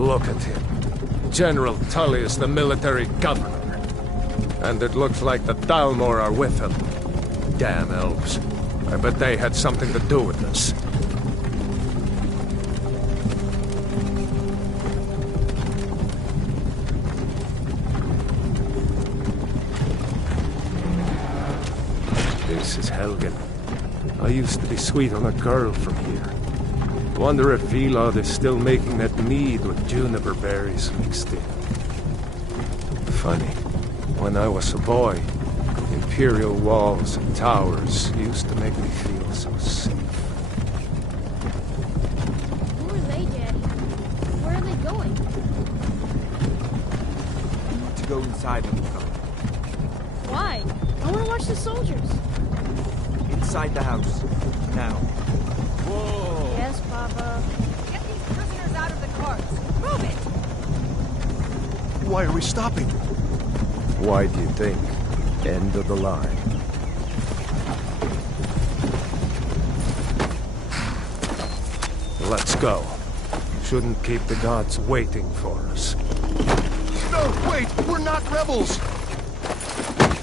Look at him. General Tully is the military governor. And it looks like the Dalmor are with him. Damn elves. I bet they had something to do with this. This is Helgen. I used to be sweet on a girl from here. Wonder if Vilod is still making that mead with juniper berries mixed in. Funny, when I was a boy, imperial walls and towers used to make me feel so safe. Who are they, Daddy? Where are they going? We need to go inside and look up. Why? I want to watch the soldiers. Inside the house. Now. Whoa! Yes, Papa. Get these prisoners out of the carts. Move it! Why are we stopping? Why do you think? End of the line. Let's go. Shouldn't keep the gods waiting for us. No, wait! We're not rebels!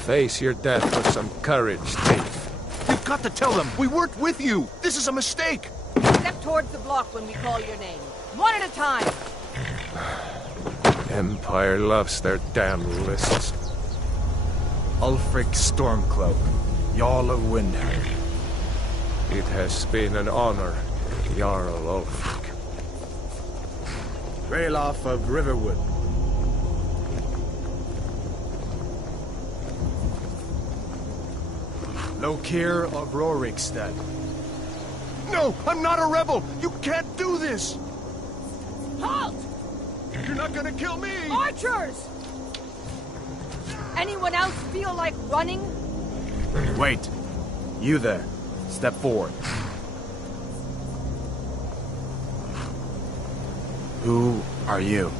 Face your death with some courage, thief. You've got to tell them! We weren't with you! This is a mistake! Step towards the block when we call your name. One at a time. Empire loves their damn lists. Ulfric Stormcloak, Jarl of Windhelm. It has been an honor, Jarl Ulfric. Ralof of Riverwood. Lokir of Rorikstead. No! I'm not a rebel! You can't do this! Halt! You're not gonna kill me! Archers! Anyone else feel like running? Wait. You there. Step forward. Who are you?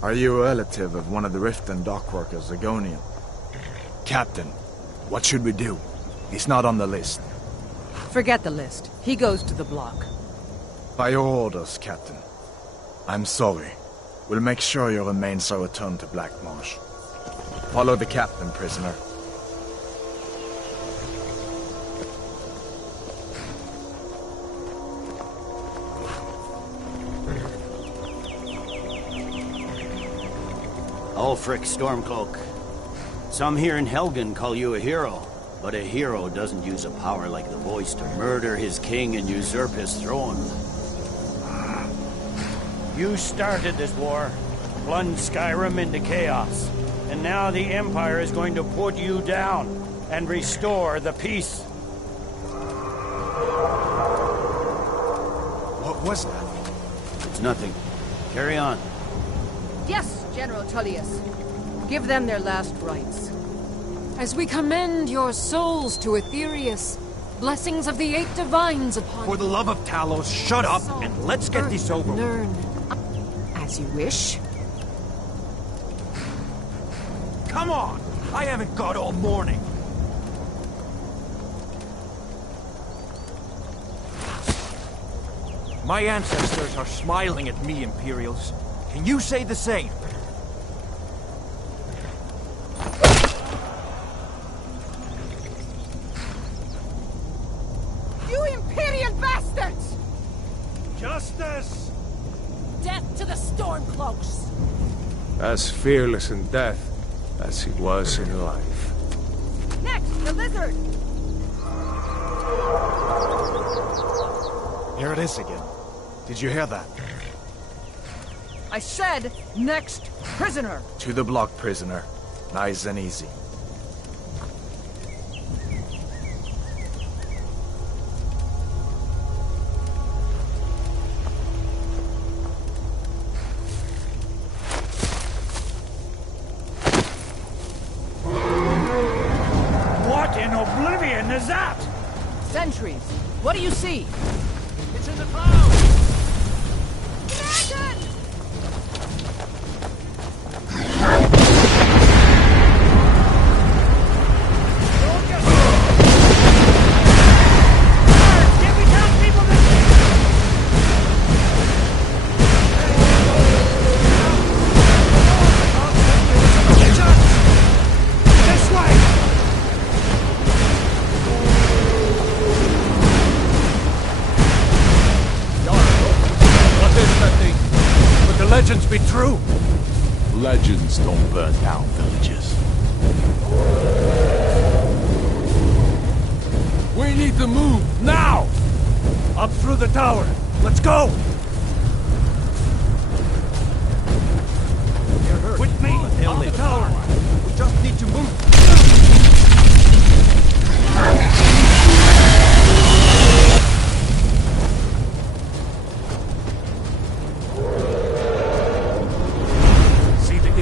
Are you a relative of one of the Riften dockworkers, Zagonian? Captain, what should we do? He's not on the list. Forget the list. He goes to the block. By your orders, Captain. I'm sorry. We'll make sure your remains are returned to Black Marsh. Follow the captain, prisoner. Ulfric Stormcloak. Some here in Helgen call you a hero, but a hero doesn't use a power like the voice to murder his king and usurp his throne. You started this war, plunged Skyrim into chaos, and now the Empire is going to put you down and restore the peace. What was that? It's nothing. Carry on. Yes, General Tullius. Give them their last rites. As we commend your souls to Aetherius, blessings of the eight divines upon For the love of Talos, shut up Salt, and let's get earth, this over with. Learn. As you wish. Come on! I haven't got all morning. My ancestors are smiling at me, Imperials. Can you say the same? You Imperial bastards! Justice! Death to the Stormcloaks! As fearless in death as he was in life. Next, the lizard! Here it is again. Did you hear that? I said, next prisoner! To the block, prisoner. Nice and easy. What in oblivion is that? Sentries, what do you see? It's in the clouds! Legends be true? Legends don't burn down villages. We need to move, now! Up through the tower. Let's go! With me, up the tower. We just need to move.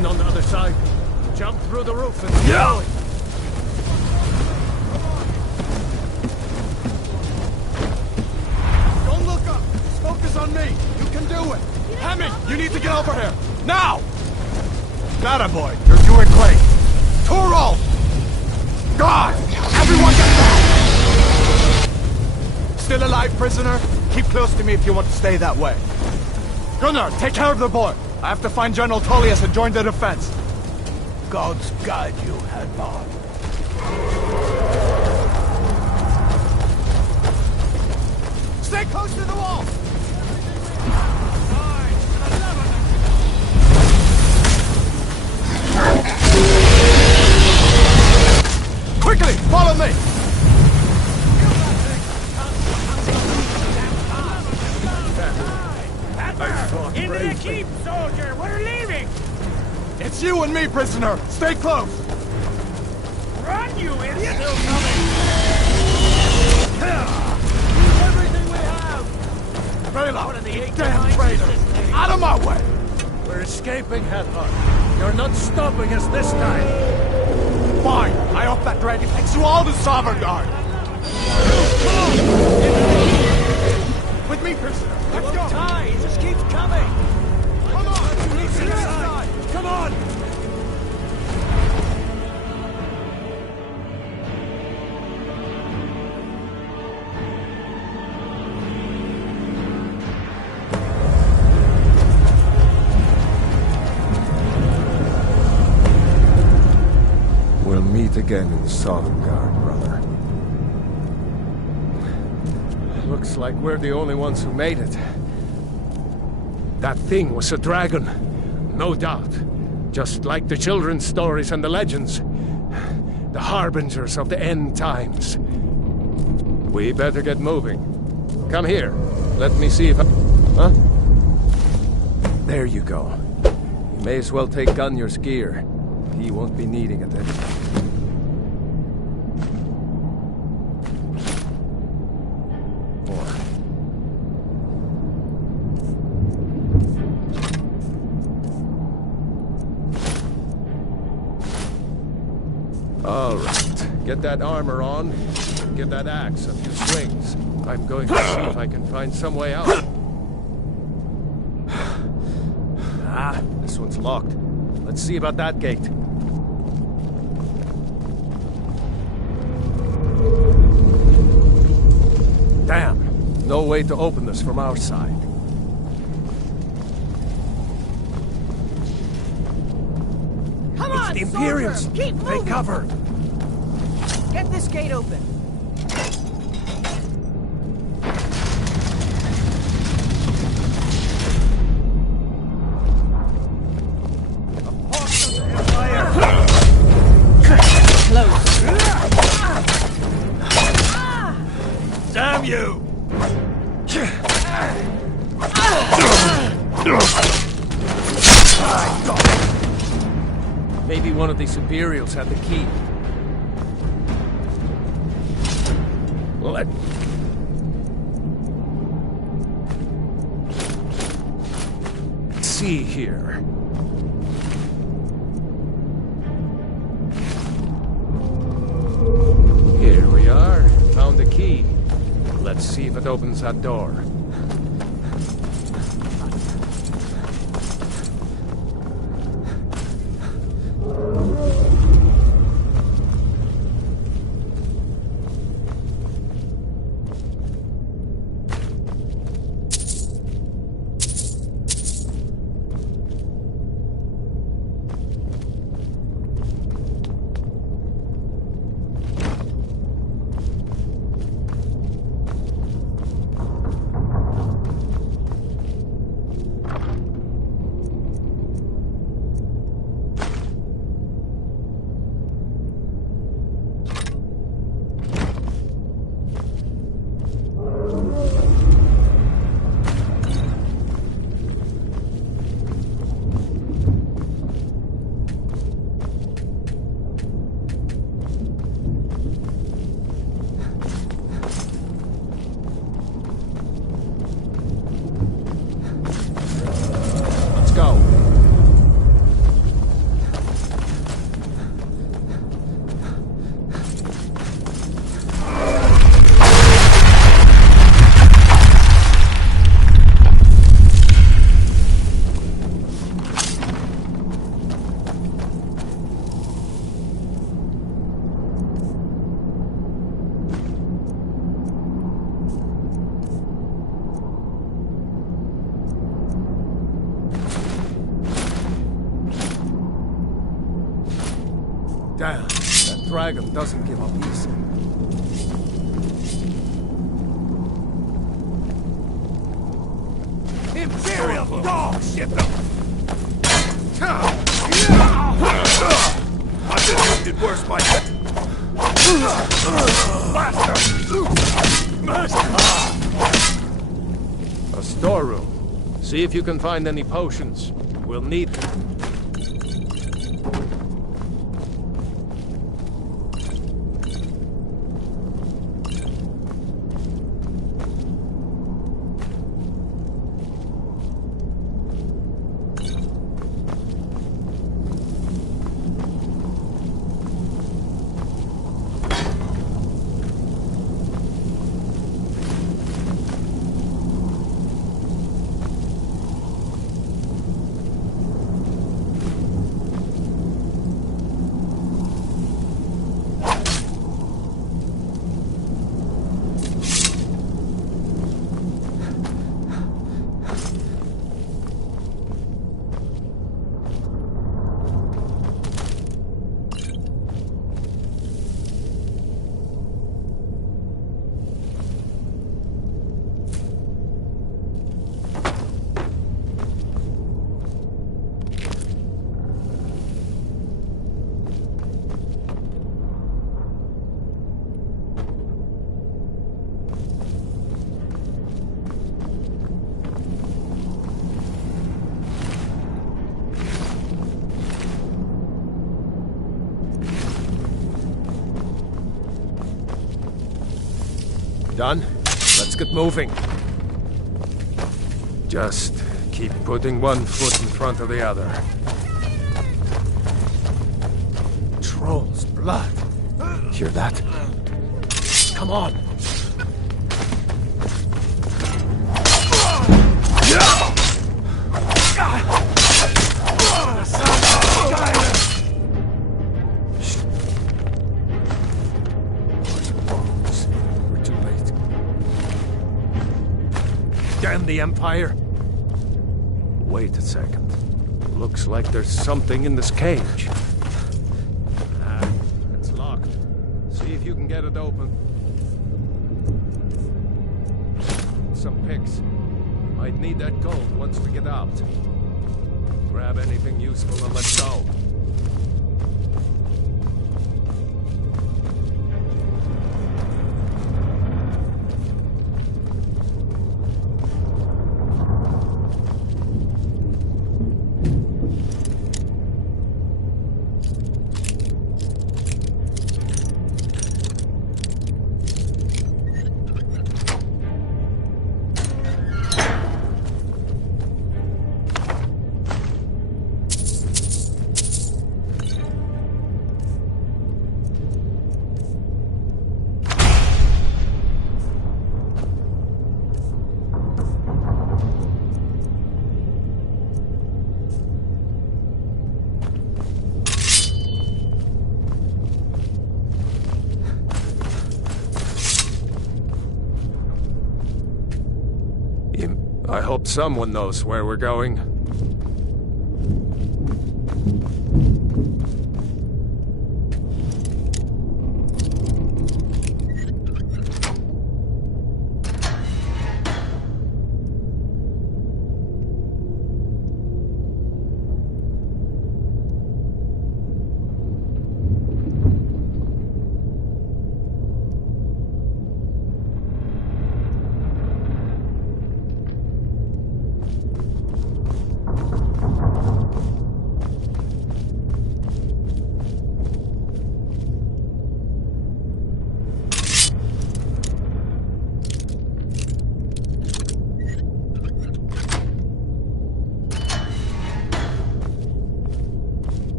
On the other side. Jump through the roof and keep going. Don't look up. Just focus on me. You can do it. Hammond, you need to get over here. Now! Got it, boy. You're doing great. Turo! God! Everyone get back! Still alive, prisoner? Keep close to me if you want to stay that way. Gunnar, take care of the boy. I have to find General Tullius and join the defense. Gods guide you, Hadvar. Stay close to the wall! Quickly, follow me! Into the keep, soldier! We're leaving! It's you and me, prisoner! Stay close! Run, you idiot! Still coming! Use everything we have! Rayla, you damn traitor! Out of my way! We're escaping, Hadvar. You're not stopping us this time! Fine! I hope that dragon takes you all to Sovngarde! With me, prisoner! Let's go! He just keeps coming! Come on! Inside! Come on! We'll meet again in Sovngarde, brother. Looks like we're the only ones who made it. That thing was a dragon, no doubt. Just like the children's stories and the legends. The harbingers of the end times. We better get moving. Come here. Let me see if I... Huh? There you go. You may as well take Gunyar's gear. He won't be needing it anymore. All right. Get that armor on. Give that axe a few swings. I'm going to see if I can find some way out. Ah, this one's locked. Let's see about that gate. Damn. No way to open this from our side. Come on, The Imperials! soldier! Keep moving! Take cover! Get this gate open. Damn you! Maybe one of these Imperials had the key. Let's see here. Here we are. Found the key. Let's see if it opens that door. Damn, that dragon doesn't give up easy. Imperial dogs! Get them! I've been wounded worse by A storeroom. See if you can find any potions. We'll need them. Done? Let's get moving. Just keep putting one foot in front of the other. Troll's blood. Hear that? Come on. We're too late. Damn the Empire! Wait a second. Looks like there's something in this cage. It's locked. See if you can get it open. Some picks. Might need that gold once we get out. Grab anything useful and let's go. I hope someone knows where we're going.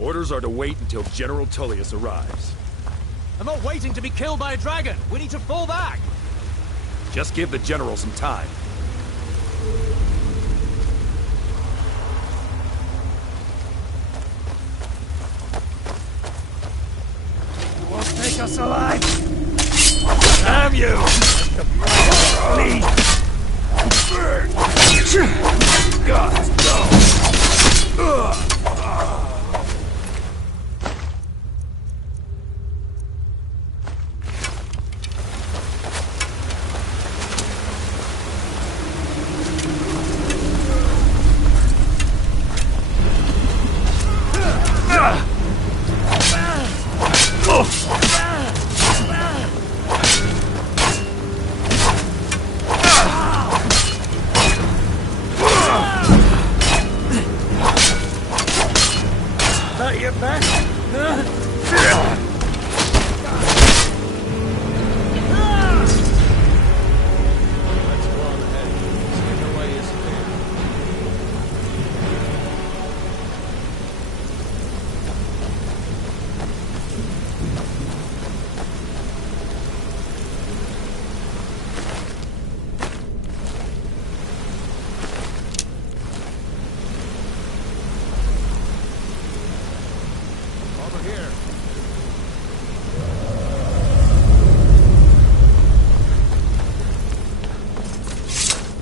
Orders are to wait until General Tullius arrives. I'm not waiting to be killed by a dragon. We need to fall back. Just give the General some time. You won't take us alive. Damn you! God, no!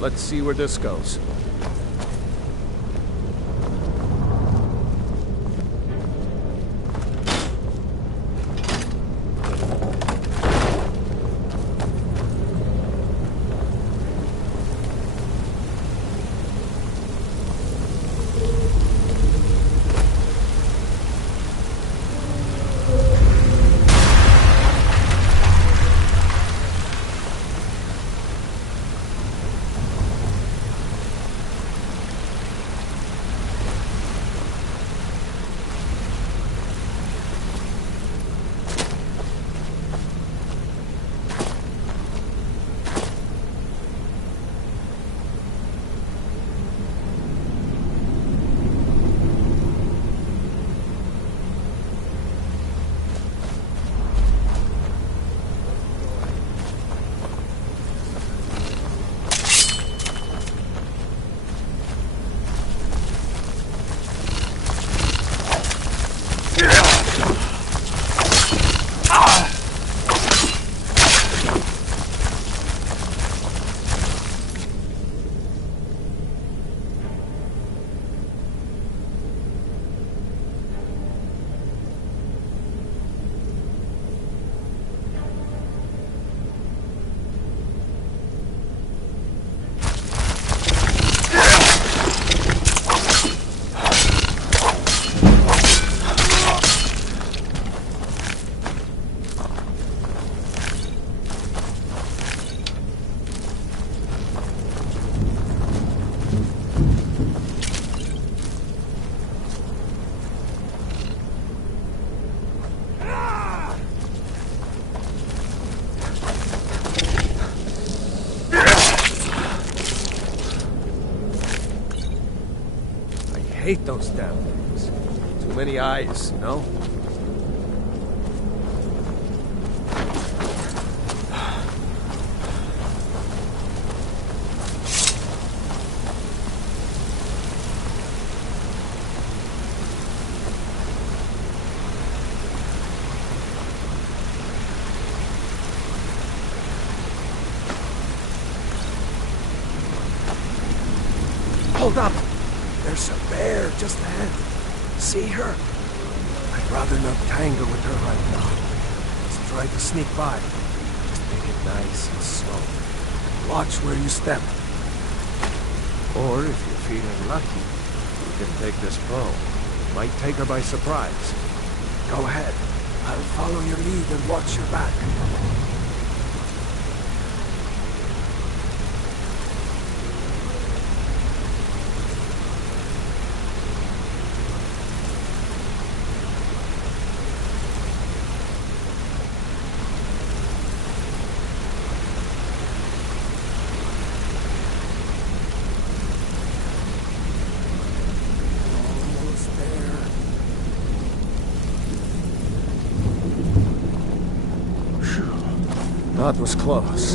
Let's see where this goes. I hate those damn things. Too many eyes, you know? Hold up! There's a bear just ahead. See her? I'd rather not tangle with her right now. Let's try to sneak by. Just take it nice and slow. Watch where you step. Or if you're feeling lucky, you can take this bow. Might take her by surprise. Go ahead. I'll follow your lead and watch your back. That was close.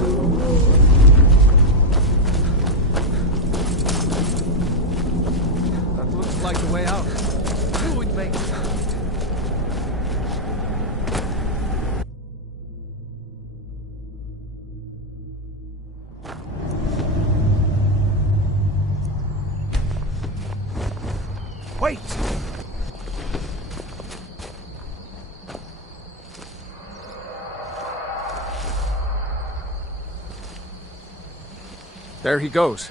That looks like the way out. Do it, mate. Wait! There he goes.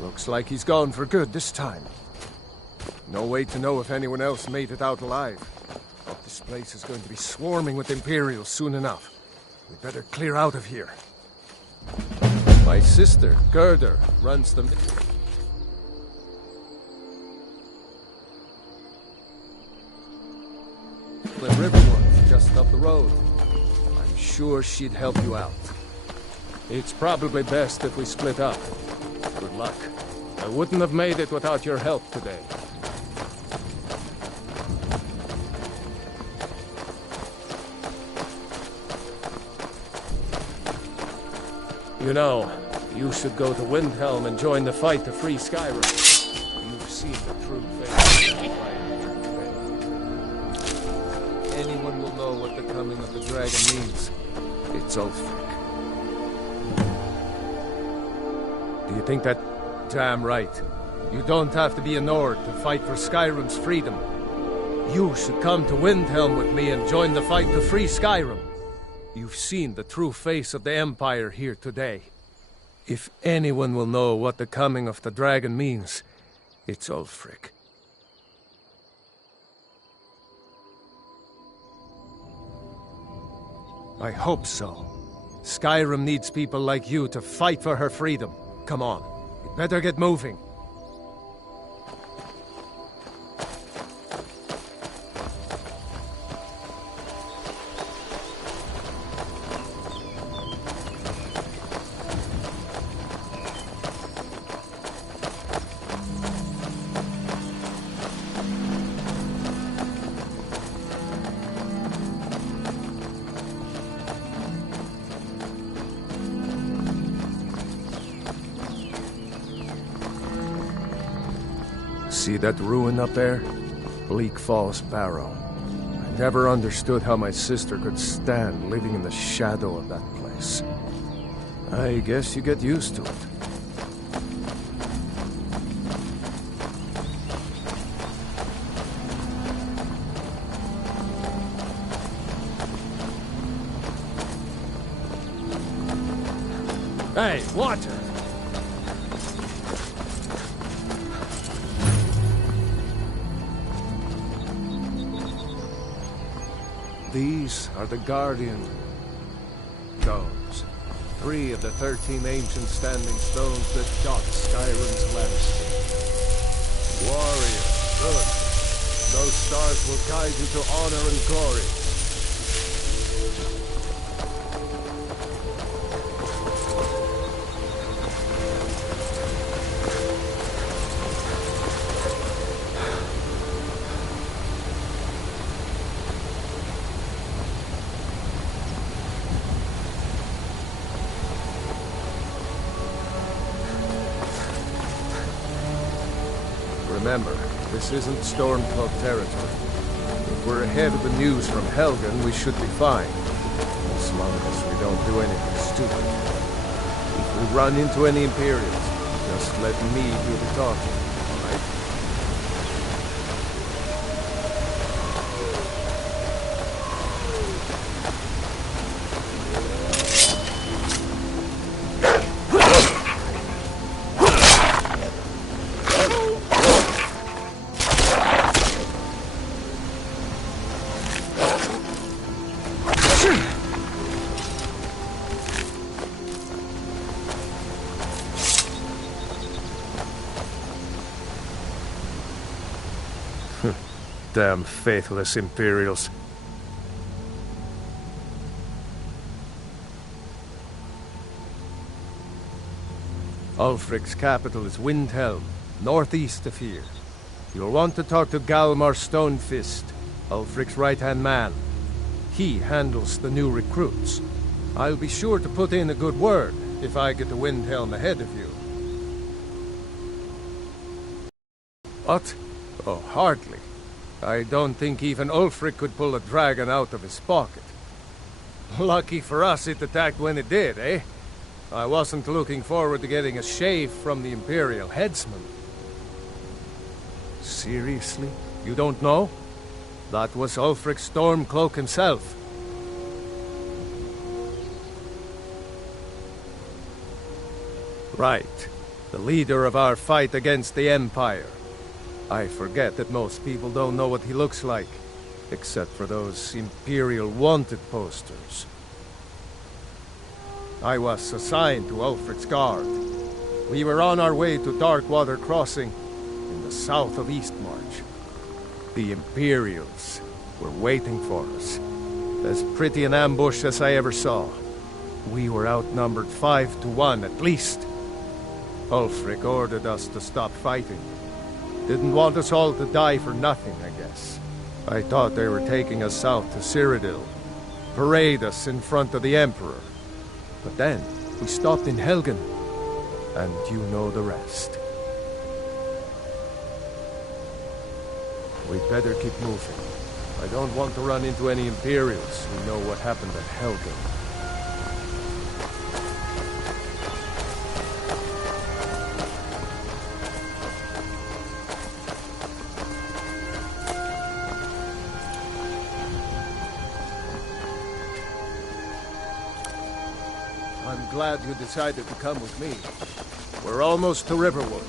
Looks like he's gone for good this time. No way to know if anyone else made it out alive. But this place is going to be swarming with Imperials soon enough. We better clear out of here. My sister, Gerda, runs them. The river one, just up the road. I'm sure she'd help you out. It's probably best if we split up. Good luck. I wouldn't have made it without your help today. You know, you should go to Windhelm and join the fight to free Skyrim. You've seen the true face of the Empire. Anyone will know what the coming of the dragon means. It's Ulfric. Do you think that... Damn right. You don't have to be a Nord to fight for Skyrim's freedom. You should come to Windhelm with me and join the fight to free Skyrim. You've seen the true face of the Empire here today. If anyone will know what the coming of the dragon means, it's Ulfric. I hope so. Skyrim needs people like you to fight for her freedom. Come on, you better get moving. See that ruin up there? Bleak Falls Barrow. I never understood how my sister could stand living in the shadow of that place. I guess you get used to it. Hey, water! These are the Guardian Stones. 3 of the 13 ancient standing stones that dot Skyrim's landscape. Warrior, good. Those stars will guide you to honor and glory. Remember, this isn't Stormcloak territory. If we're ahead of the news from Helgen, we should be fine. As long as we don't do anything stupid. If we run into any Imperials, just let me do the talking, all right? Damn faithless Imperials. Ulfric's capital is Windhelm, northeast of here. You'll want to talk to Galmar Stonefist, Ulfric's right-hand man. He handles the new recruits. I'll be sure to put in a good word if I get to Windhelm ahead of you. What? Oh, hardly. I don't think even Ulfric could pull a dragon out of his pocket. Lucky for us it attacked when it did, eh? I wasn't looking forward to getting a shave from the Imperial headsman. Seriously? You don't know? That was Ulfric Stormcloak himself. Right. The leader of our fight against the Empire. I forget that most people don't know what he looks like, except for those Imperial wanted posters. I was assigned to Ulfric's guard. We were on our way to Darkwater Crossing, in the south of Eastmarch. The Imperials were waiting for us. As pretty an ambush as I ever saw. We were outnumbered 5 to 1 at least. Ulfric ordered us to stop fighting. Didn't want us all to die for nothing, I guess. I thought they were taking us south to Cyrodiil. Parade us in front of the Emperor. But then, we stopped in Helgen. And you know the rest. We'd better keep moving. I don't want to run into any Imperials who know what happened at Helgen. glad you decided to come with me. We're almost to Riverwood.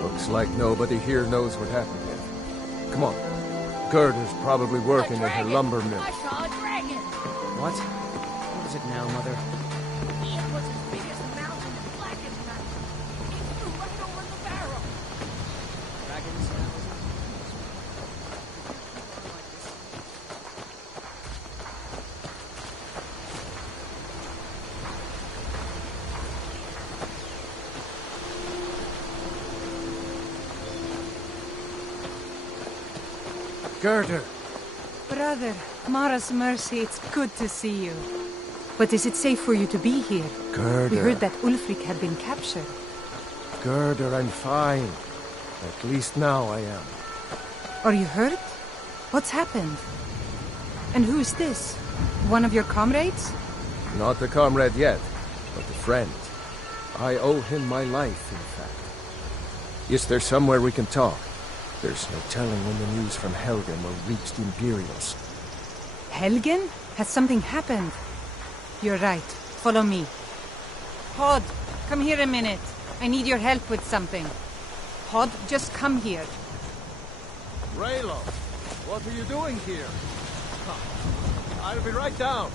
Looks like nobody here knows what happened yet. Come on. Gerda's probably working at her lumber mill. I saw a dragon. What? What is it now, Mother? It was as big as the mountain and black as night. It flew right over the barrel. Dragons? Gerda! Brother, Mara's mercy, it's good to see you. But is it safe for you to be here? Gerda. We heard that Ulfric had been captured. Gerda, I'm fine. At least now I am. Are you hurt? What's happened? And who is this? One of your comrades? Not a comrade yet, but a friend. I owe him my life, in fact. Is there somewhere we can talk? There's no telling when the news from Helgen will reach the Imperials. Helgen? Has something happened? You're right. Follow me. Hod, come here a minute. I need your help with something. Hod, just come here. Raylo, what are you doing here? I'll be right down.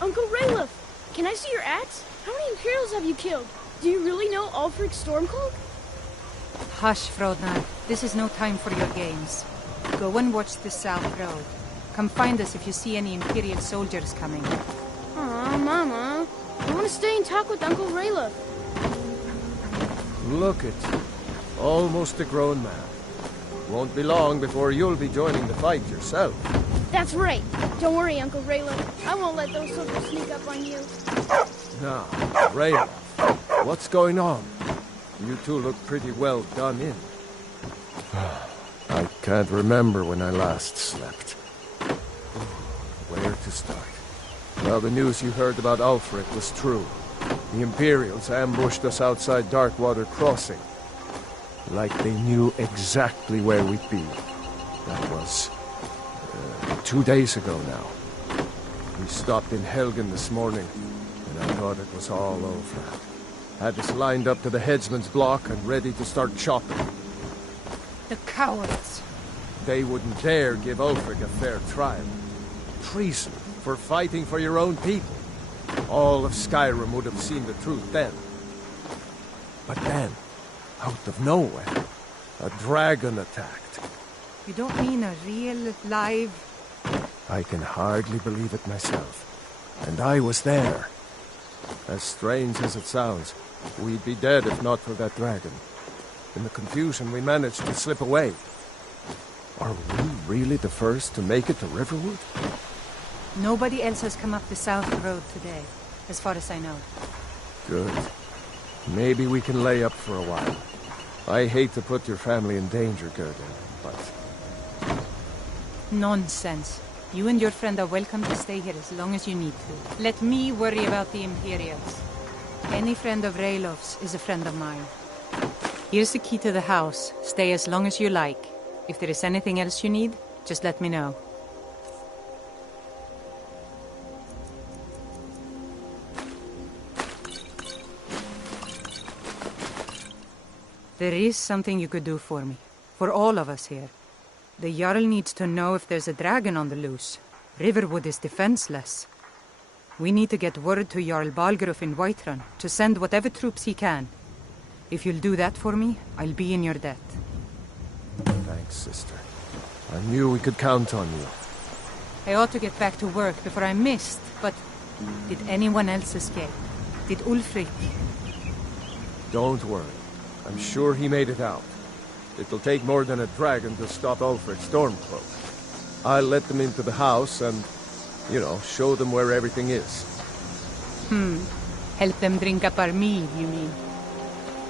Uncle Rayleigh, can I see your axe? How many Imperials have you killed? Do you really know Ulfric's Stormcloak? Hush, Frodnar. This is no time for your games. Go and watch the South Road. Come find us if you see any Imperial soldiers coming. Aw, Mama. I want to stay and talk with Uncle Rayleigh. Look at you. Almost a grown man. Won't be long before you'll be joining the fight yourself. That's right. Don't worry, Uncle Rayleigh. I won't let those soldiers sneak up on you. Now, Raylo, what's going on? You two look pretty well done in. I can't remember when I last slept. Where to start? Well, the news you heard about Ulfric was true. The Imperials ambushed us outside Darkwater Crossing. Like they knew exactly where we'd be. That was 2 days ago now. We stopped in Helgen this morning, and I thought it was all over. Had us lined up to the headsman's block and ready to start chopping. The cowards. They wouldn't dare give Ulfric a fair trial. Treason for fighting for your own people. All of Skyrim would have seen the truth then. But then, out of nowhere, a dragon attacked. You don't mean a real, live... I can hardly believe it myself. And I was there. As strange as it sounds, we'd be dead if not for that dragon. In the confusion, we managed to slip away. Are we really the first to make it to Riverwood? Nobody else has come up the South Road today, as far as I know. Good. Maybe we can lay up for a while. I hate to put your family in danger, Gerda, but... Nonsense. You and your friend are welcome to stay here as long as you need to. Let me worry about the Imperials. Any friend of Rayloff's is a friend of mine. Here's the key to the house. Stay as long as you like. If there is anything else you need, just let me know. There is something you could do for me. For all of us here. The Jarl needs to know if there's a dragon on the loose. Riverwood is defenseless. We need to get word to Jarl Balgruuf in Whiterun to send whatever troops he can. If you'll do that for me, I'll be in your debt. Thanks, sister. I knew we could count on you. I ought to get back to work before I'm missed, but did anyone else escape? Did Ulfric? Don't worry. I'm sure he made it out. It'll take more than a dragon to stop Ulfric's Stormcloak. I'll let them into the house and, show them where everything is. Help them drink up our mead, you mean?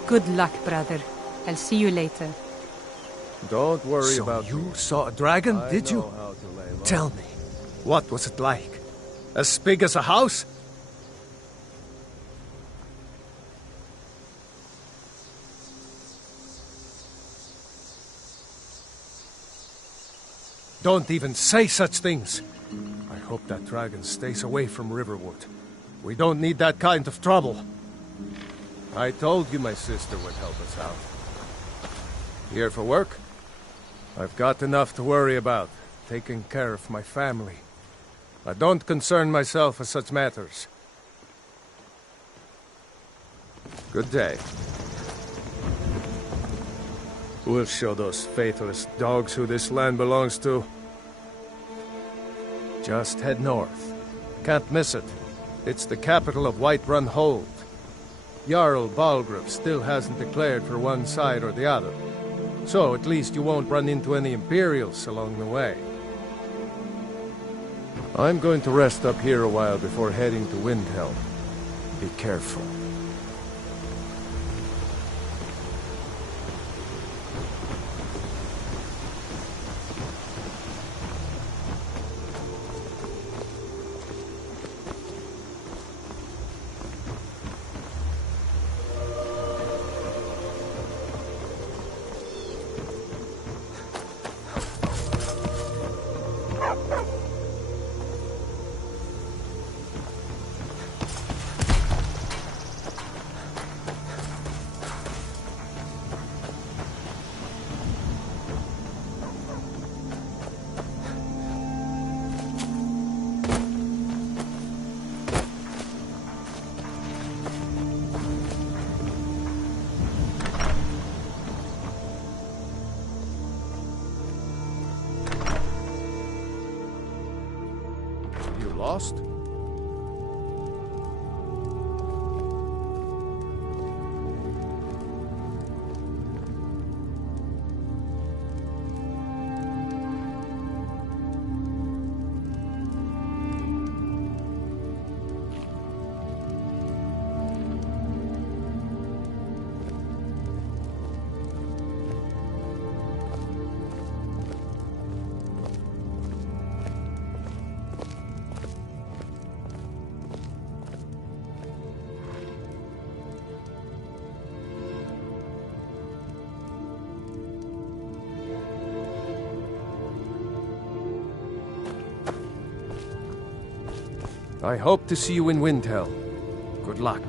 Good luck, brother. I'll see you later. Don't worry So about you me. saw a dragon, I did you? know how to lay low. Tell me, what was it like? As big as a house? Don't even say such things. I hope that dragon stays away from Riverwood. We don't need that kind of trouble. I told you my sister would help us out. Here for work? I've got enough to worry about, taking care of my family. I don't concern myself with such matters. Good day. We'll show those faithless dogs who this land belongs to. Just head north. Can't miss it. It's the capital of Whiterun Hold. Jarl Balgruuf still hasn't declared for one side or the other. So at least you won't run into any Imperials along the way. I'm going to rest up here a while before heading to Windhelm. Be careful. Lost? I hope to see you in Windhelm. Good luck.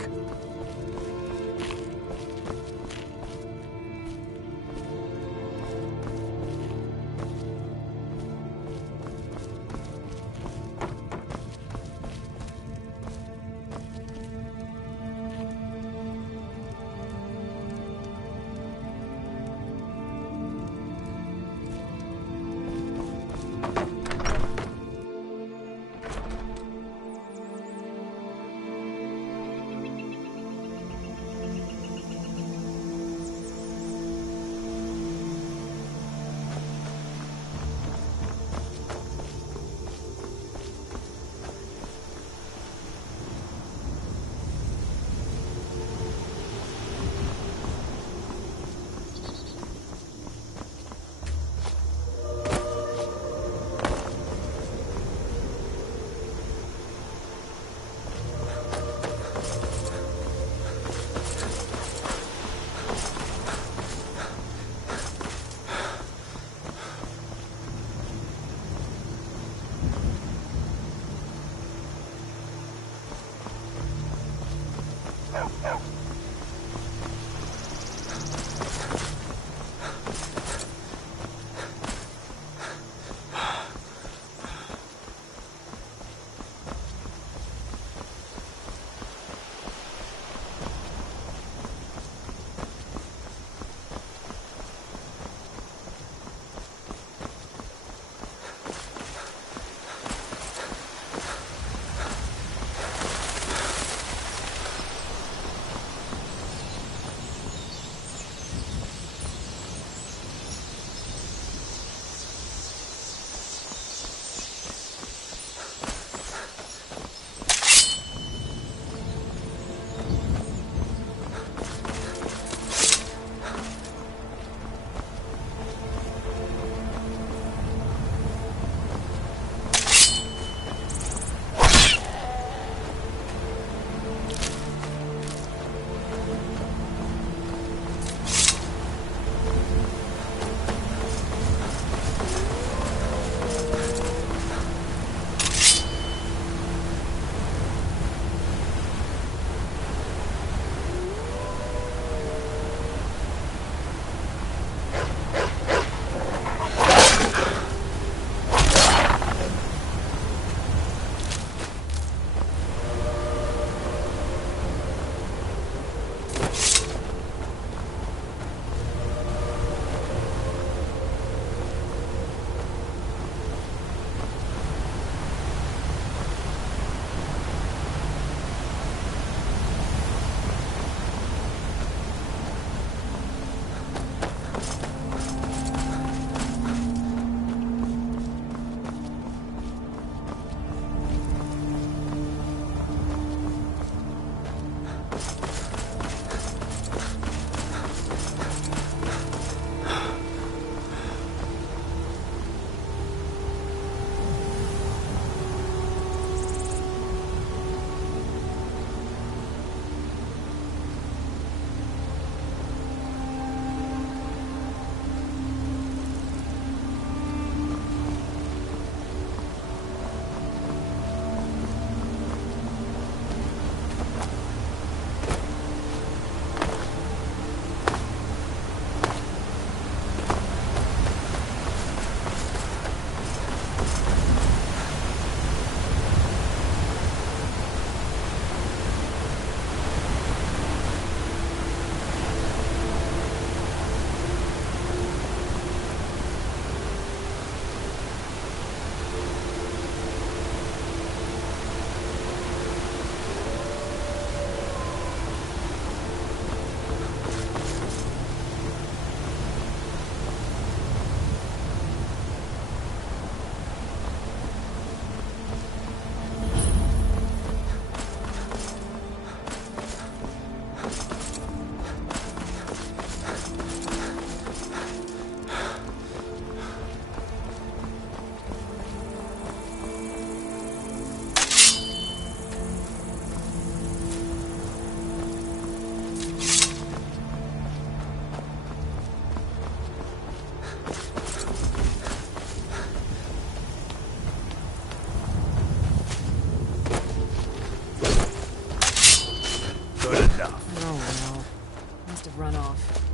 run off.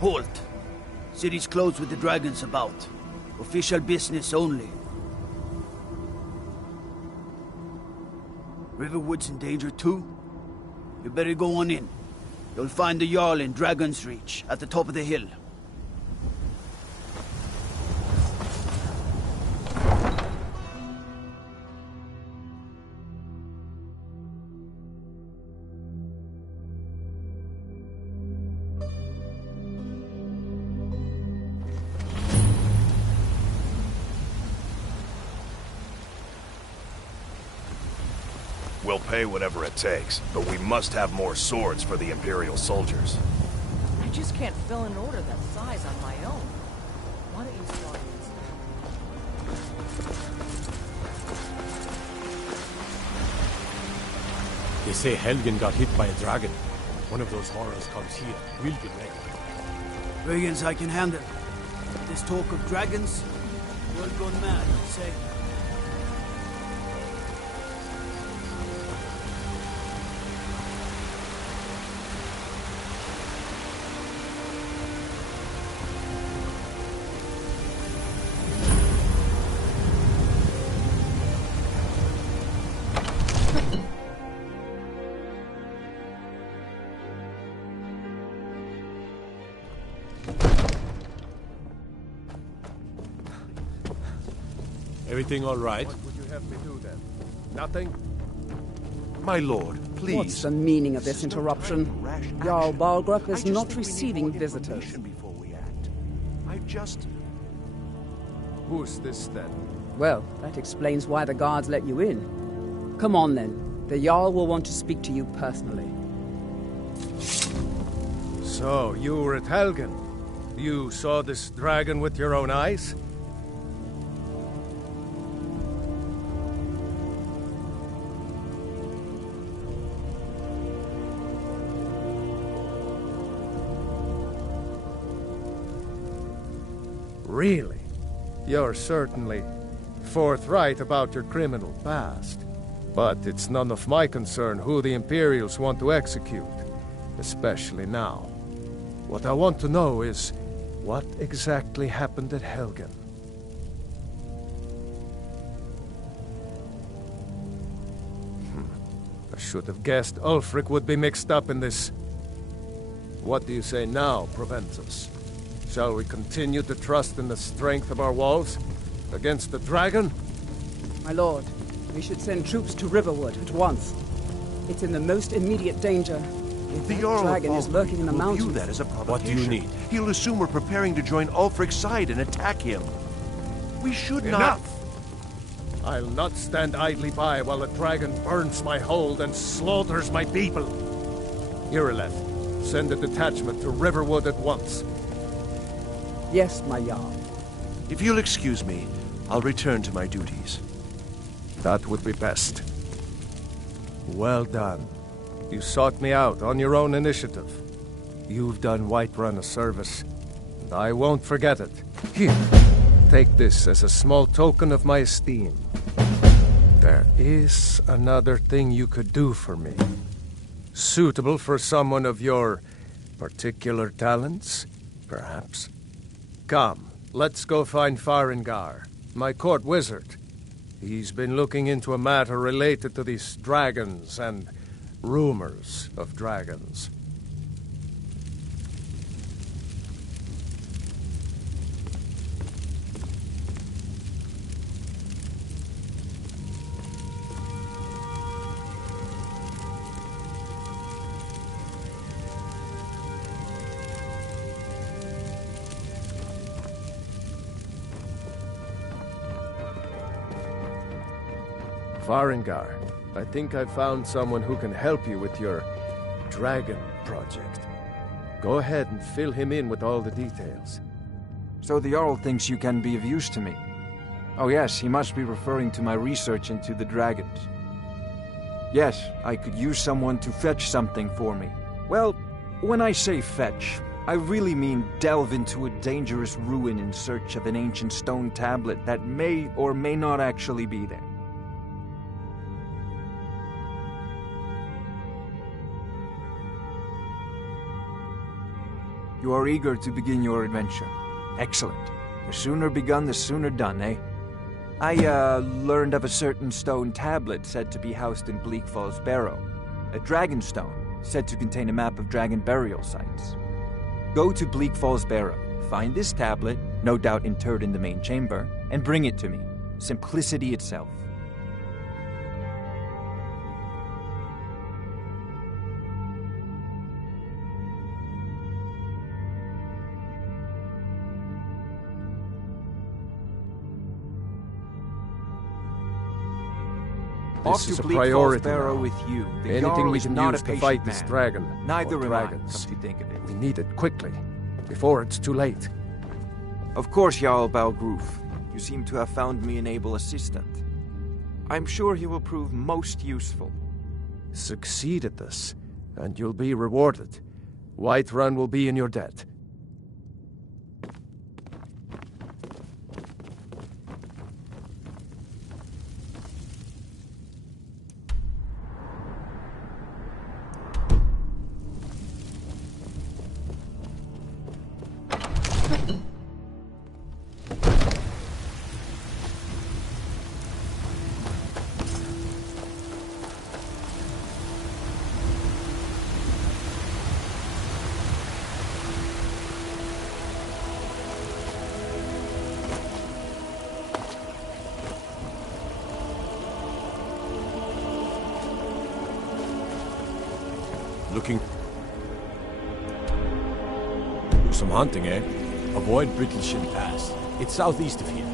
Halt! City's closed with the dragons about. Official business only. Riverwood's in danger too? You better go on in. You'll find the Jarl in Dragon's Reach, at the top of the hill. We'll pay whatever it takes, but we must have more swords for the Imperial soldiers. I just can't fill an order that size on my own. Why don't you start instead? They say Helgen got hit by a dragon. One of those horrors comes here. We'll be ready. Brigands I can handle. This talk of dragons, world gone mad, you say? Everything all right? What would you have me do then? Nothing? My lord, please. What's the meaning of this interruption? Jarl Balgruuf is not receiving visitors. Before we act. I just... Who's this then? Well, that explains why the guards let you in. Come on then. The Jarl will want to speak to you personally. So, you were at Helgen. You saw this dragon with your own eyes? Really? You're certainly forthright about your criminal past. But it's none of my concern who the Imperials want to execute, especially now. What I want to know is, what exactly happened at Helgen? I should have guessed Ulfric would be mixed up in this. What do you say now, Proventus? Shall we continue to trust in the strength of our walls against the dragon? My lord, we should send troops to Riverwood at once. It's in the most immediate danger. If the dragon is lurking in the mountains... View that as a provocation. What do you need? He'll assume we're preparing to join Ulfric's side and attack him. We should not... Enough! I'll not stand idly by while a dragon burns my hold and slaughters my people. Irileth, send a detachment to Riverwood at once. Yes, my Jarl. If you'll excuse me, I'll return to my duties. That would be best. Well done. You sought me out on your own initiative. You've done Whiterun a service, and I won't forget it. Here, take this as a small token of my esteem. There is another thing you could do for me. Suitable for someone of your particular talents, perhaps. Come, let's go find Farengar, my court wizard. He's been looking into a matter related to these dragons and rumors of dragons. Farengar, I think I've found someone who can help you with your dragon project. Go ahead and fill him in with all the details. So the Jarl thinks you can be of use to me. Oh yes, he must be referring to my research into the dragons. Yes, I could use someone to fetch something for me. Well, when I say fetch, I really mean delve into a dangerous ruin in search of an ancient stone tablet that may or may not actually be there. You are eager to begin your adventure. Excellent. The sooner begun, the sooner done, eh? I, learned of a certain stone tablet said to be housed in Bleak Falls Barrow. A dragon stone, said to contain a map of dragon burial sites. Go to Bleak Falls Barrow, find this tablet, no doubt interred in the main chamber, and bring it to me. Simplicity itself. This is a priority now. With you. The Anything Jarl we is can not use a to patient fight this man. dragon. Neither or am dragons. I, come to think of it. We need it quickly, before it's too late. Of course, Jarl Balgroof. You seem to have found me an able assistant. I'm sure he will prove most useful. Succeed at this, and you'll be rewarded. Whiterun will be in your debt. Looking... Do some hunting, eh? Avoid Brittleshin Pass. It's southeast of here.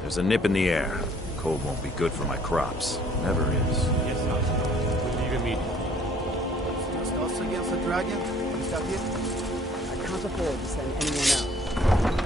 There's a nip in the air. Cold won't be good for my crops. Never is. Yes, I'll leave immediately. Just us against the dragon? Is that it? I can't afford to send anyone out.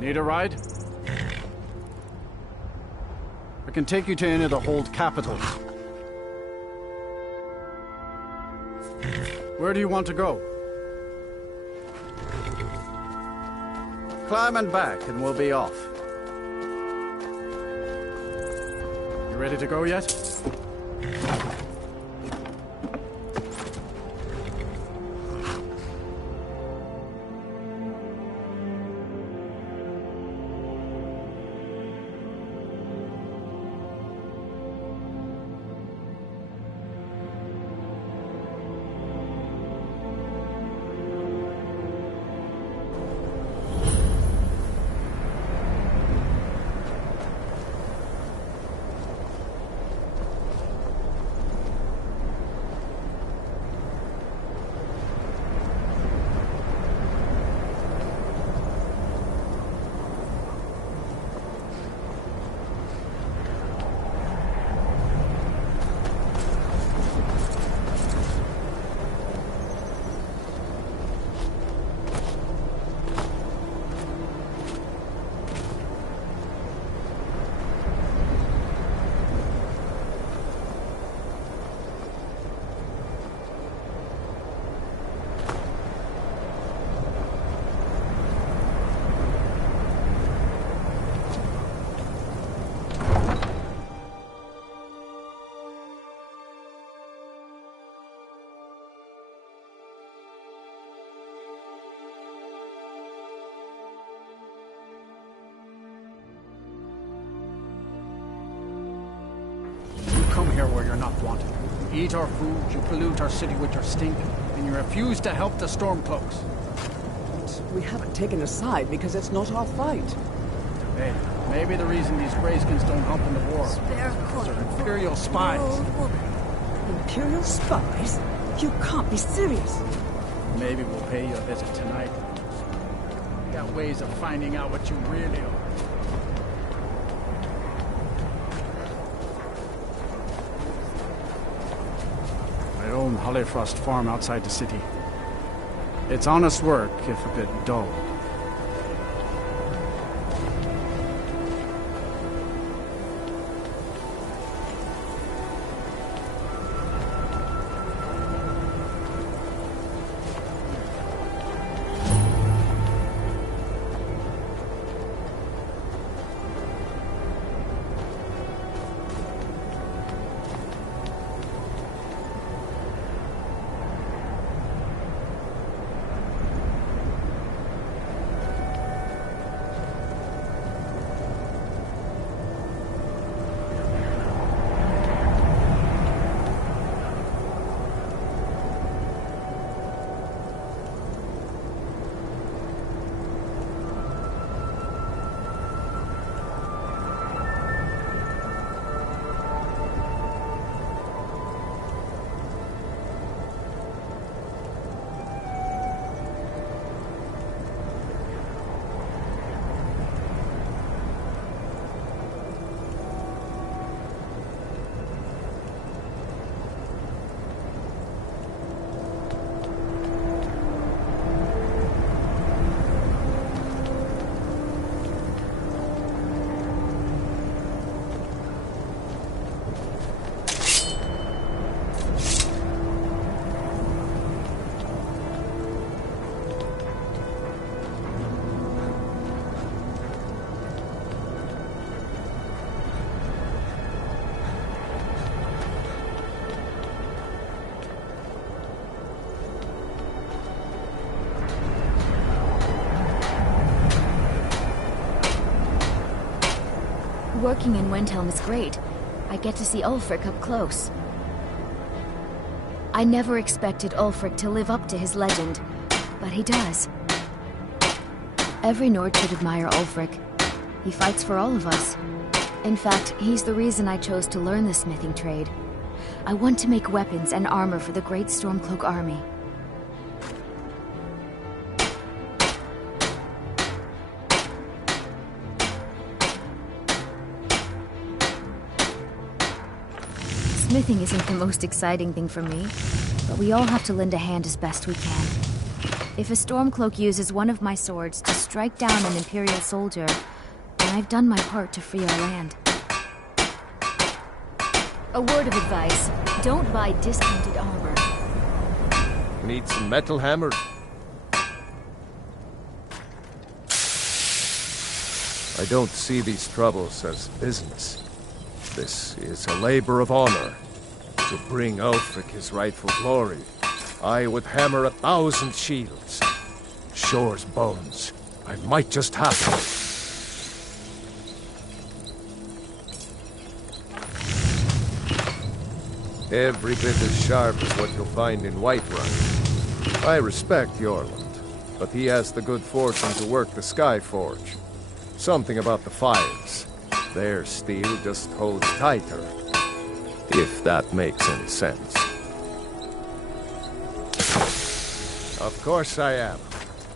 Need a ride? I can take you to any of the hold capitals. Where do you want to go? Climb and back and we'll be off. You ready to go yet? where you're not wanted. You eat our food, you pollute our city with your stink, and you refuse to help the Stormcloaks. But we haven't taken a side because it's not our fight. Hey, maybe the reason these Greyskins don't help in the war is they're Imperial spies. Imperial spies? You can't be serious. Maybe we'll pay you a visit tonight. We got ways of finding out what you really are. I own Hollyfrost Farm outside the city. It's honest work, if a bit dull. Working in Windhelm is great. I get to see Ulfric up close. I never expected Ulfric to live up to his legend, but he does. Every Nord should admire Ulfric. He fights for all of us. In fact, he's the reason I chose to learn the smithing trade. I want to make weapons and armor for the great Stormcloak army. Smithing isn't the most exciting thing for me, but we all have to lend a hand as best we can. If a Stormcloak uses one of my swords to strike down an Imperial soldier, then I've done my part to free our land. A word of advice, don't buy discounted armor. Need some metal hammers? I don't see these troubles as business. This is a labor of honor. To bring Ulfric his rightful glory, I would hammer 1,000 shields. Shore's bones. I might just have to. Every bit as sharp as what you'll find in Whiterun. I respect Yorland, but he has the good fortune to work the Skyforge. Something about the files. Their steel just holds tighter. If that makes any sense. Of course I am.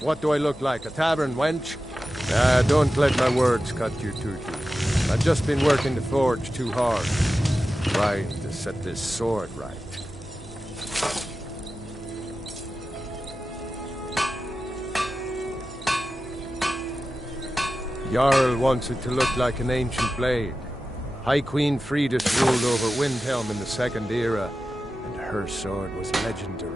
What do I look like, a tavern wench? Don't let my words cut you too deep. I've just been working the forge too hard. Trying to set this sword right. Jarl wants it to look like an ancient blade. High Queen Fridis ruled over Windhelm in the Second Era, and her sword was legendary.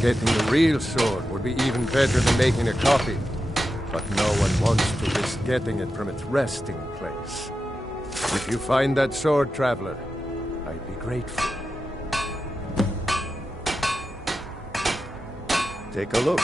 Getting the real sword would be even better than making a copy, but no one wants to risk getting it from its resting place. If you find that sword, traveler, I'd be grateful. Take a look.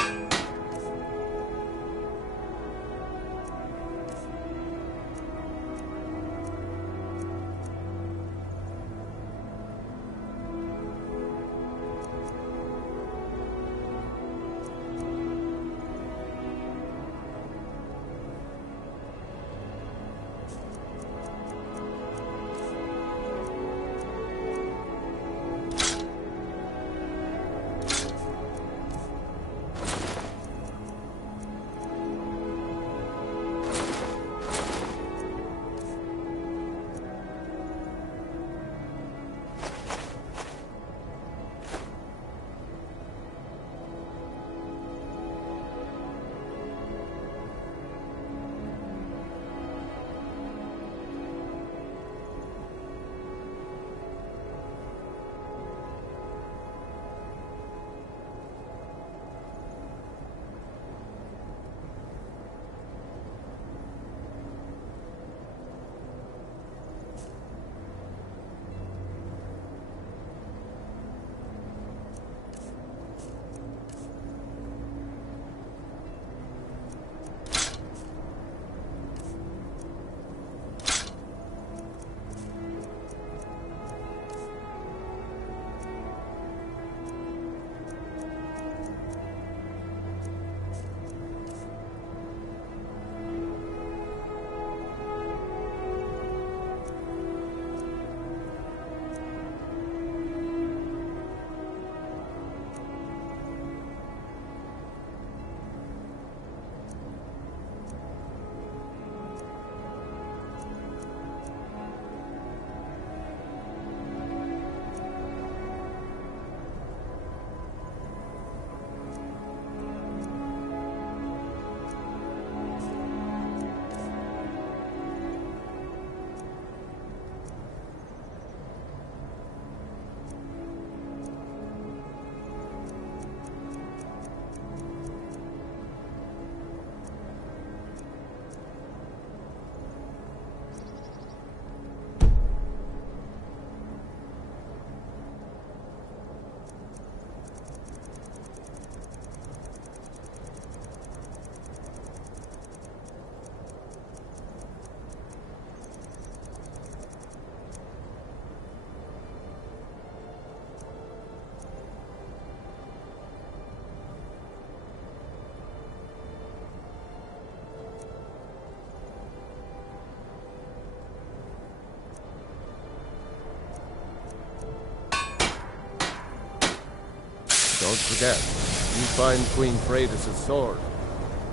don't forget, you find Queen Freydis' sword,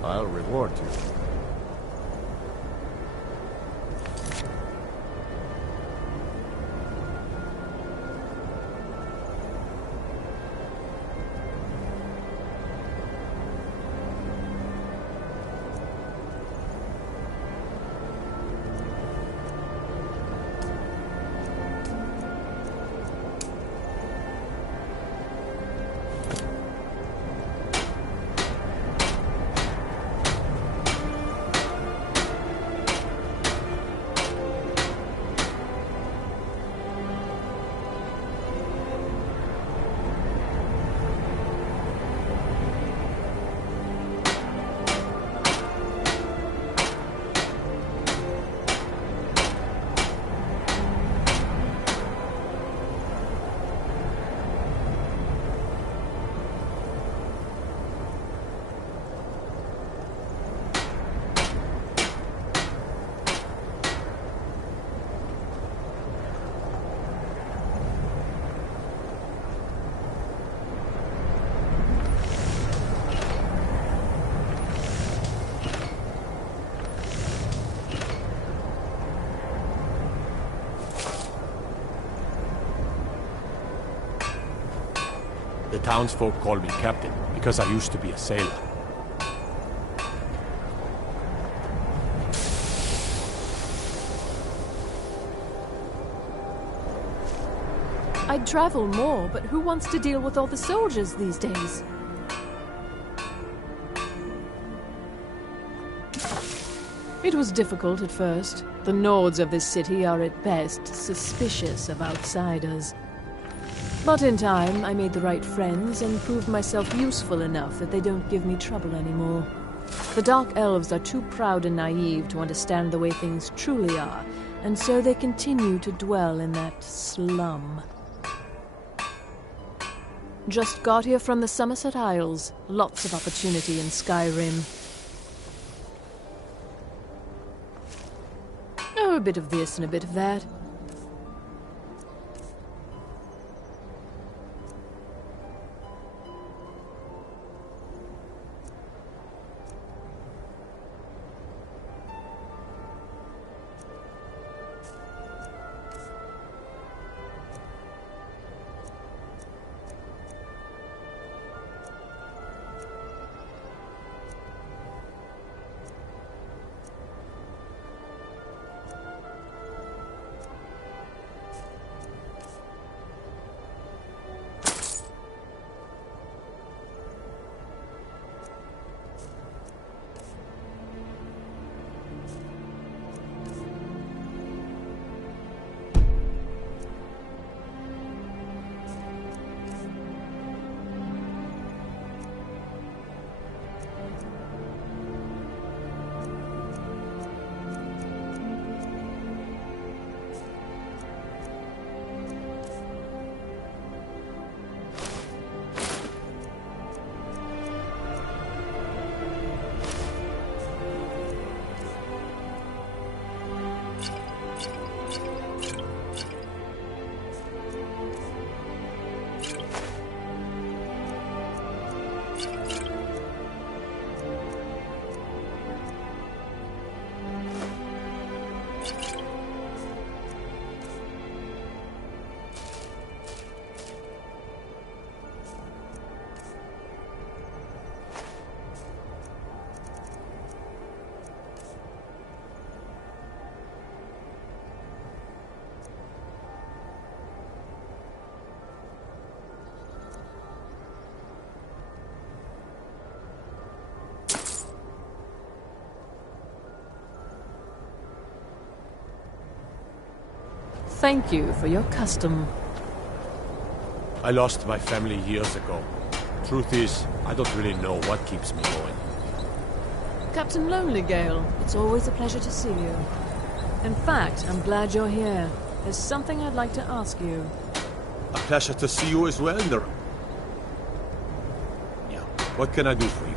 I'll reward you. The townsfolk call me captain because I used to be a sailor. I'd travel more, but who wants to deal with all the soldiers these days? It was difficult at first. The Nords of this city are at best suspicious of outsiders. But in time, I made the right friends and proved myself useful enough that they don't give me trouble anymore. The Dark Elves are too proud and naive to understand the way things truly are, and so they continue to dwell in that slum. Just got here from the Somerset Isles. Lots of opportunity in Skyrim. Oh, a bit of this and a bit of that. Thank you for your custom. I lost my family years ago. Truth is, I don't really know what keeps me going. Captain Lonelygale, it's always a pleasure to see you. In fact, I'm glad you're here. There's something I'd like to ask you. A pleasure to see you as well, Nora. Yeah, what can I do for you?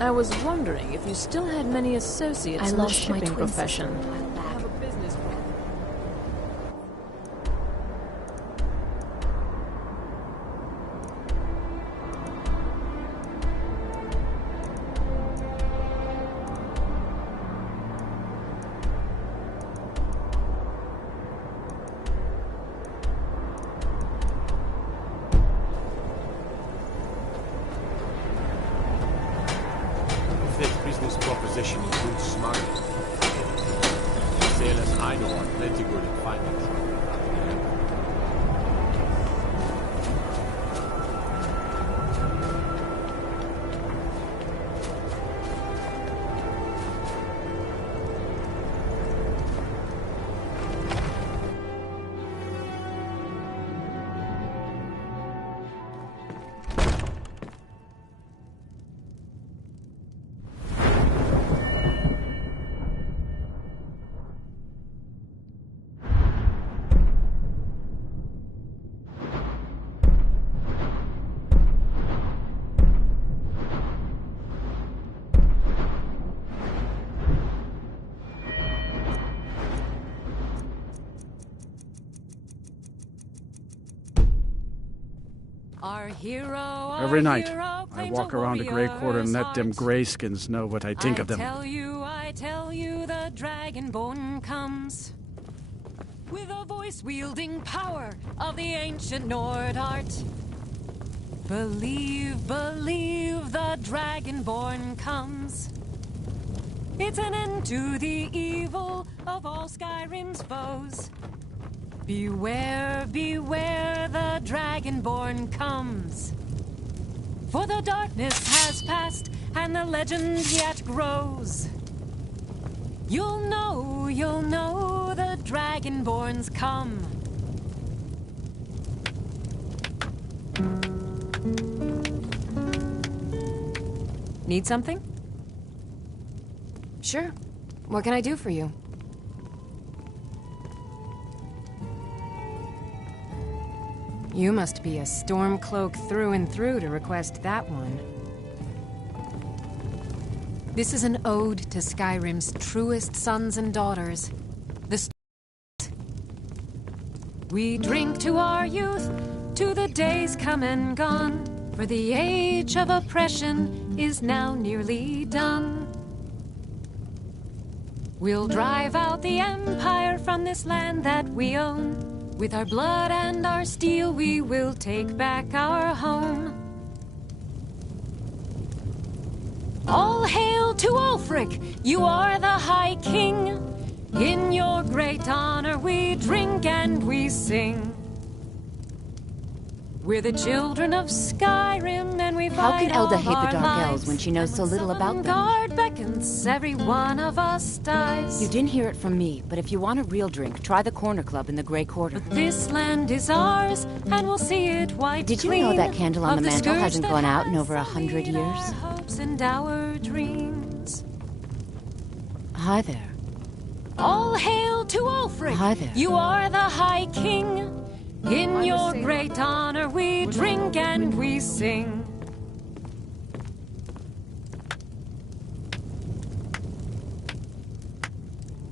I was wondering if you still had many associates I in the lost my shipping twin profession. sister. I have a business friend. If that business proposition includes smuggling, sailors I know are plenty good at finding trouble. Our hero, Every night, I walk around the Grey Quarter and let them Greyskins know what I think of them. I tell you, the Dragonborn comes with a voice-wielding power of the ancient Nord art. Believe, believe, the Dragonborn comes. It's an end to the evil of all Skyrim's foes. Beware, beware, the Dragonborn comes. For the darkness has passed, and the legend yet grows. You'll know, the Dragonborn's come. Need something? Sure. What can I do for you? You must be a Stormcloak through and through to request that one. This is an ode to Skyrim's truest sons and daughters. We drink to our youth, to the days come and gone, for the age of oppression is now nearly done. We'll drive out the Empire from this land that we own. With our blood and our steel, we will take back our home. All hail to Ulfric, you are the High King. In your great honor we drink and we sing. We're the children of Skyrim and we fight. How can Elda all hate the our Dark Elves lives. when she knows so little about them? Guard beckons, every one of us dies. You didn't hear it from me, but if you want a real drink, try the Corner Club in the Grey Quarter. But this land is ours, and we'll see it wiped Did you clean know that candle on of the mantle scourge hasn't that gone out in has over 100 sullied years? Our hopes and our dreams. Hi there. All hail to Ulfric! Hi there. You are the High King. In your great honor we drink and we sing.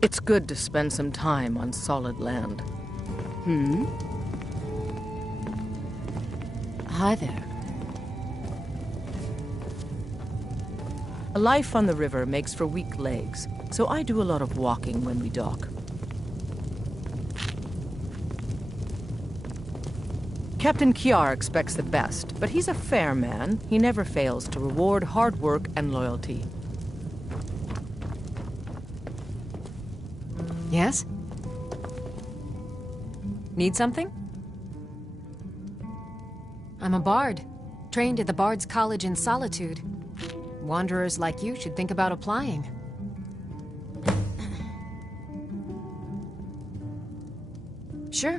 It's good to spend some time on solid land. Hi there. A life on the river makes for weak legs, so I do a lot of walking when we dock. Captain Kiar expects the best, but he's a fair man. He never fails to reward hard work and loyalty. Yes? Need something? I'm a bard, trained at the Bard's College in Solitude. Wanderers like you should think about applying. Sure.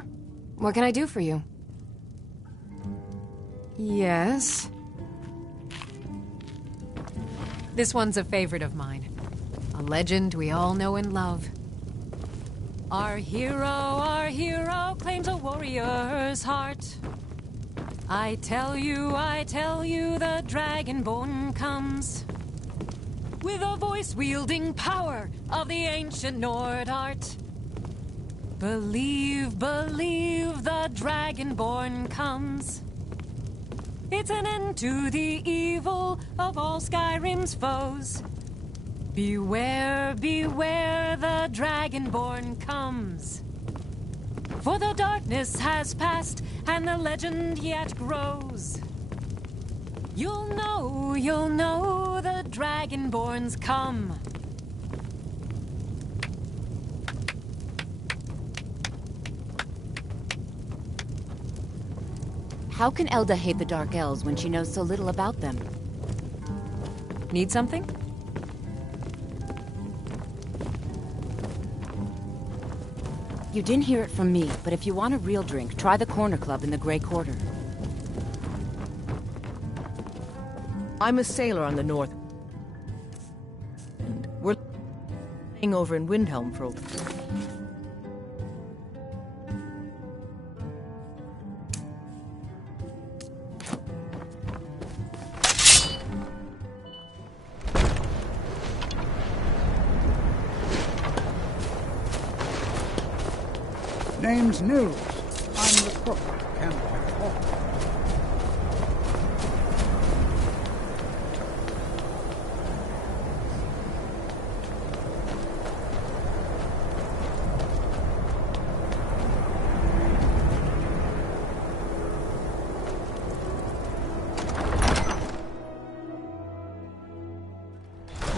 What can I do for you? Yes. This one's a favorite of mine. A legend we all know and love. Our hero claims a warrior's heart. I tell you, the Dragonborn comes with a voice wielding power of the ancient Nord art. Believe, believe, the Dragonborn comes. It's an end to the evil of all Skyrim's foes. Beware, beware, the Dragonborn comes. For the darkness has passed, and the legend yet grows. You'll know, the Dragonborn's come. How can Elda hate the Dark Elves when she knows so little about them? Need something? You didn't hear it from me, but if you want a real drink, try the Corner Club in the Grey Quarter. I'm a sailor on the north. And we're staying over in Windhelm for a Name's Nils. I'm the cook at Campfire Hall.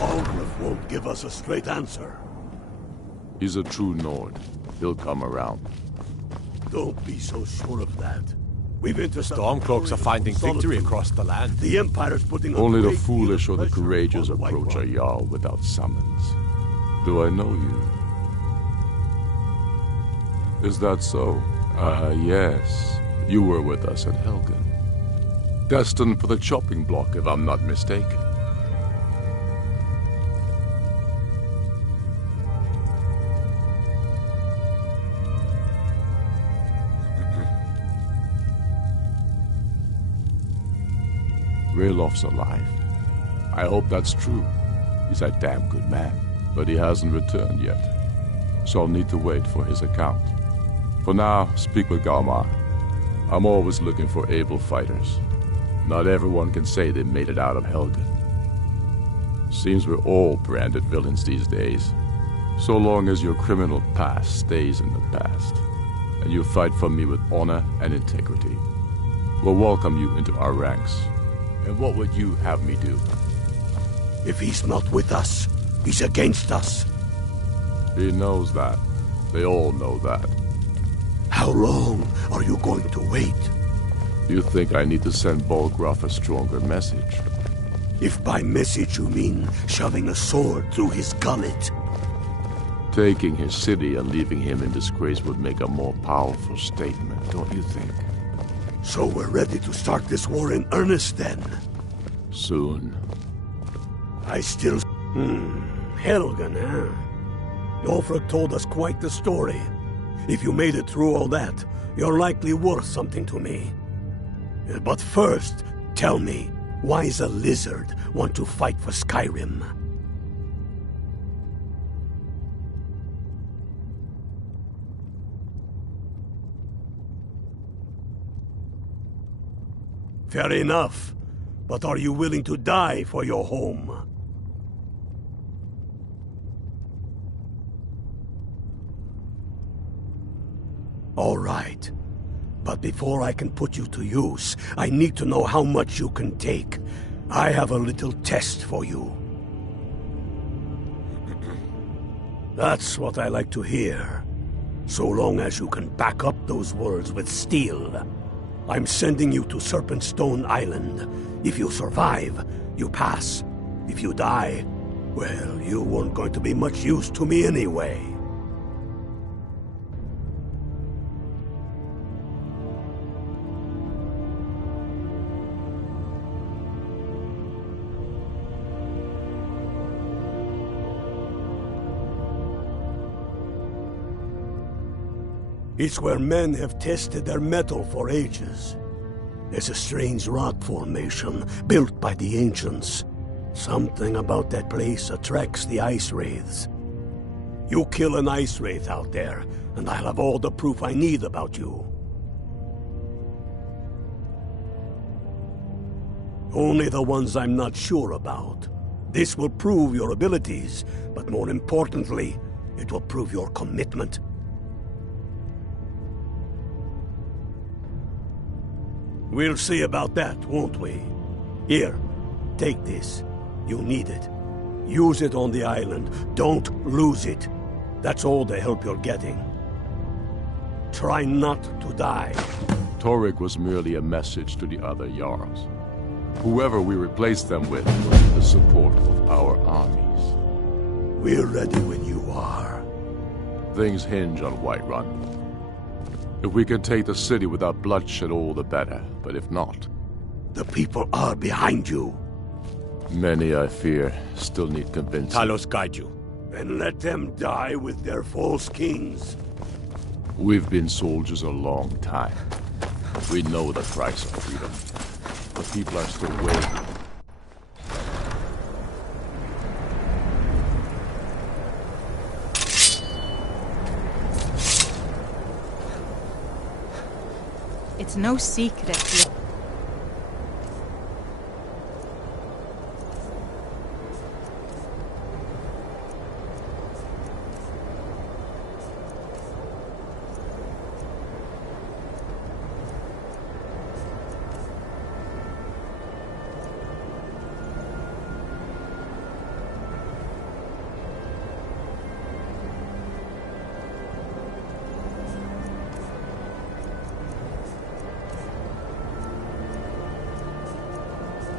Algrif won't give us a straight answer. He's a true Nord. He'll come around. Don't be so sure of that. We've intercepted... Stormcloaks are finding victory across the land. The Empire's putting Only the foolish or the courageous approach a Jarl without summons. Do I know you? Is that so? Yes. You were with us at Helgen. Destined for the chopping block, if I'm not mistaken. Raylof's alive. I hope that's true. He's a damn good man, but he hasn't returned yet. So I'll need to wait for his account. For now, speak with Galmar. I'm always looking for able fighters. Not everyone can say they made it out of Helgen. Seems we're all branded villains these days. So long as your criminal past stays in the past, and you fight for me with honor and integrity, we'll welcome you into our ranks. And what would you have me do? If he's not with us, he's against us. He knows that. They all know that. How long are you going to wait? You think I need to send Bolgraf a stronger message? If by message you mean shoving a sword through his gullet. Taking his city and leaving him in disgrace would make a more powerful statement, don't you think? So we're ready to start this war in earnest then? Soon. I still... Helgen, huh? Ulfric told us quite the story. If you made it through all that, you're likely worth something to me. But first, tell me, why does a lizard want to fight for Skyrim? Fair enough. But are you willing to die for your home? All right. But before I can put you to use, I need to know how much you can take. I have a little test for you. That's what I like to hear. So long as you can back up those words with steel. I'm sending you to Serpentstone Island. If you survive, you pass. If you die, well, you weren't going to be much use to me anyway. It's where men have tested their metal for ages. There's a strange rock formation built by the ancients. Something about that place attracts the ice wraiths. You kill an ice wraith out there, and I'll have all the proof I need about you. Only the ones I'm not sure about. This will prove your abilities, but more importantly, it will prove your commitment. We'll see about that, won't we? Here, take this. You need it. Use it on the island. Don't lose it. That's all the help you're getting. Try not to die. Torrig was merely a message to the other Jarls. Whoever we replace them with will need the support of our armies. We're ready when you are. Things hinge on Whiterun. If we can take the city without bloodshed, all the better. But if not... The people are behind you. Many, I fear, still need convincing. Talos guide you. And let them die with their false kings. We've been soldiers a long time. We know the price of freedom. The people are still waiting. It's no secret.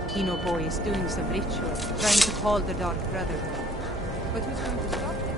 Kino boy is doing some ritual, trying to call the Dark Brotherhood. But who's going to stop him?